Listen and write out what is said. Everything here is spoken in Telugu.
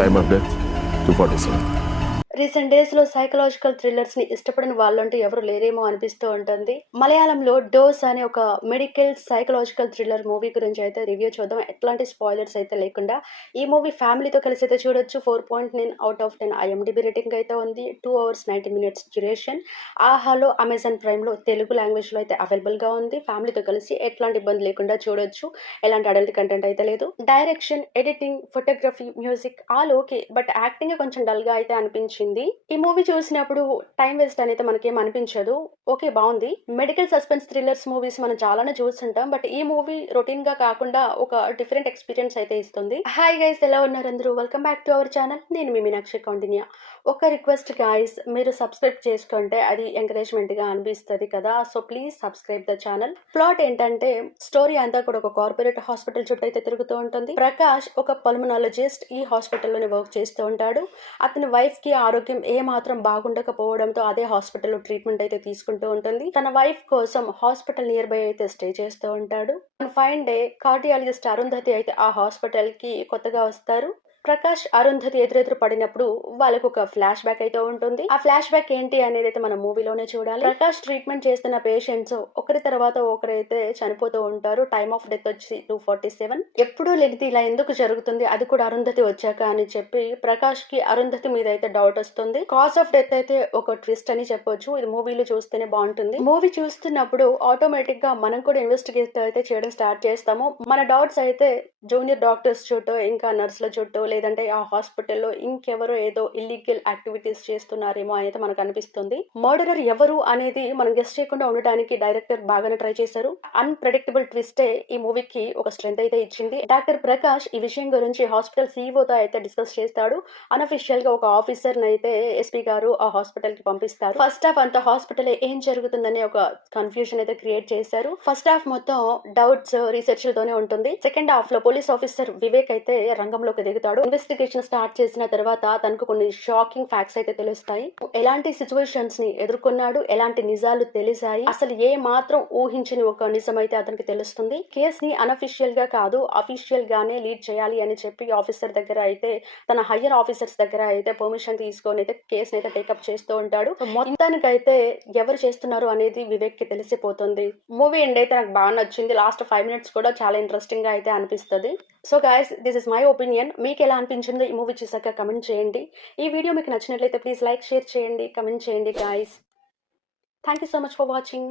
Time of death 247. Recent days లో సైకలాజికల్ థ్రిల్లర్స్ ని ఇష్టపడిన వాళ్ళంటూ ఎవరు లేరేమో అనిపిస్తూ ఉంటుంది. మలయాళంలో డోస్ అనే ఒక మెడికల్ సైకలాజికల్ థ్రిల్లర్ మూవీ గురించి అయితే రివ్యూ చూద్దాం, ఎట్లాంటి స్పాయిలర్స్ అయితే లేకుండా. ఈ మూవీ ఫ్యామిలీతో కలిసి అయితే చూడొచ్చు. 4.9 అవుట్ ఆఫ్ 10 IMDb రేటింగ్ అయితే ఉంది. 2 hours 90 minutes డ్యూరేషన్. ఆహాలో అమెజాన్ ప్రైమ్ లో తెలుగు లాంగ్వేజ్ లో అయితే అవైలబుల్ గా ఉంది. ఫ్యామిలీతో కలిసి ఎట్లాంటి ఇబ్బంది లేకుండా చూడొచ్చు. ఎలాంటి అడల్ట్ కంటెంట్ అయితే లేదు. Direction, editing, photography, music all okay, but acting కొంచెం డల్ గా అయితే అనిపించింది. ఈ మూవీ చూసినప్పుడు టైం వేస్ట్ అనేది మనకేం అనిపించదు. ఓకే, బాగుంది. మెడికల్ సస్పెన్స్ థ్రిల్లర్స్ మూవీస్ మనం చాలానే చూస్తుంటాం, బట్ ఈ మూవీ రొటీన్ గా కాకుండా ఒక డిఫరెంట్ ఎక్స్పీరియన్స్ అయితే ఇస్తుంది. హాయ్ గైస్, ఎలా ఉన్నారు అందరూ? Welcome back to our channel. నేను మీ మీనాక్షి కౌండిన్య. ఒక రిక్వెస్ట్ గైస్, మీరు సబ్స్క్రైబ్ చేసుకుంటే అది ఎంకరేజ్మెంట్ గా అనిపిస్తుంది కదా, so please subscribe the channel. Plot ఏంటంటే, స్టోరీ అంతా కూడా ఒక కార్పొరేట్ హాస్పిటల్ చుట్టూ అయితే తిరుగుతూ ఉంటుంది. ప్రకాష్ ఒక పల్మనాలజిస్ట్ ఈ హాస్పిటల్లోనే వర్క్ చేస్తూ ఉంటాడు. అతని వైఫ్ కి ఆరోగ్యం ఏ మాత్రం బాగుండకపోవడంతో అదే హాస్పిటల్లో ట్రీట్మెంట్ అయితే తీసుకుంటూ ఉంటుంది. తన వైఫ్ కోసం హాస్పిటల్ నియర్ బై అయితే స్టే చేస్తూ ఉంటాడు. ఫైన్ డే కార్డియాలజిస్ట్ అరుంధతి అయితే ఆ హాస్పిటల్ కి కొత్తగా వస్తారు. ప్రకాష్ అరుంధతి ఎదురెదురు పడినప్పుడు వాళ్ళకు ఒక ఫ్లాష్ బ్యాక్ అయితే ఉంటుంది. ఆ ఫ్లాష్ బ్యాక్ ఏంటి అనేది అయితే మనం మూవీలోనే చూడాలి. ప్రకాష్ ట్రీట్మెంట్ చేస్తున్న పేషెంట్స్ ఒకరి తర్వాత ఒకరైతే చనిపోతూ ఉంటారు. టైమ్ ఆఫ్ డెత్ వచ్చి 247. ఎప్పుడూ లేనిది ఇలా ఎందుకు జరుగుతుంది, అది కూడా అరుంధతి వచ్చాక అని చెప్పి ప్రకాష్ కి అరుంధతి మీద అయితే డౌట్ వస్తుంది. కాజ్ ఆఫ్ డెత్ అయితే ఒక ట్విస్ట్ అని చెప్పొచ్చు. ఇది మూవీలో చూస్తేనే బాగుంటుంది. మూవీ చూస్తున్నప్పుడు ఆటోమేటిక్ గా మనం కూడా ఇన్వెస్టిగేట్ అయితే చేయడం స్టార్ట్ చేస్తాము. మన డౌట్స్ అయితే జూనియర్ డాక్టర్స్ చుట్టూ, ఇంకా నర్సుల చుట్టూ, లేదంటే ఆ హాస్పిటల్లో ఇంకెవరో ఏదో ఇల్లీగల్ యాక్టివిటీస్ చేస్తున్నారేమో అనేది మనకు అనిపిస్తుంది. మర్డరర్ ఎవరు అనేది మనం గెస్ట్ చేయకుండా ఉండడానికి డైరెక్టర్ బాగానే ట్రై చేశారు. అన్ప్రెడిక్టబుల్ ట్విస్టే ఈ మూవీకి ఒక స్ట్రెంత్ అయితే ఇచ్చింది. డాక్టర్ ప్రకాష్ ఈ విషయం గురించి హాస్పిటల్ సీఈఓతో అయితే డిస్కస్ చేస్తాడు. అన్అఫిషియల్ గా ఒక ఆఫీసర్ అయితే ఎస్పీ గారు ఆ హాస్పిటల్ కి పంపిస్తారు. ఫస్ట్ హాఫ్ అంతా హాస్పిటల్ ఏం జరుగుతుందనే ఒక కన్ఫ్యూజన్ అయితే క్రియేట్ చేశారు. ఫస్ట్ హాఫ్ మొత్తం డౌట్స్, రీసెర్చ్ తోనే ఉంటుంది. సెకండ్ హాఫ్ లో పోలీస్ ఆఫీసర్ వివేక్ అయితే రంగంలోకి దిగుతాడు. ఇన్వెస్టిగేషన్ స్టార్ట్ చేసిన తర్వాత తనకు కొన్ని షాకింగ్ ఫ్యాక్ట్స్ అయితే తెలుస్తాయి. ఎలాంటి సిచ్యువేషన్స్ ని ఎదుర్కొన్నాడు, ఎలాంటి నిజాలు తెలిసాయి, అసలు ఏ మాత్రం ఊహించని ఒక నిజం అయితే అతనికి తెలుస్తుంది. కేస్ ని అన్అఫిషియల్ గా కాదు, అఫీషియల్ గానే లీడ్ చేయాలి అని చెప్పి ఆఫీసర్ దగ్గర అయితే, తన హయ్యర్ ఆఫీసర్స్ దగ్గర అయితే పర్మిషన్ తీసుకొని అయితే కేసు అయితే టేకప్ చేస్తూ ఉంటాడు. మొత్తానికైతే ఎవరు చేస్తున్నారు అనేది వివేక్ కి తెలిసిపోతుంది. మూవీ ఎండ్ అయితే నాకు బాగా నచ్చింది. లాస్ట్ 5 minutes కూడా చాలా ఇంట్రెస్టింగ్ గా అయితే అనిపిస్తుంది. So guys, this is my opinion. మీకు ఎలా అనిపించిందో ఈ మూవీ చూసాక కమెంట్ చేయండి. ఈ వీడియో మీకు నచ్చినట్లయితే ప్లీజ్ లైక్, షేర్ చేయండి, కమెంట్ చేయండి guys. Thank you so much for watching.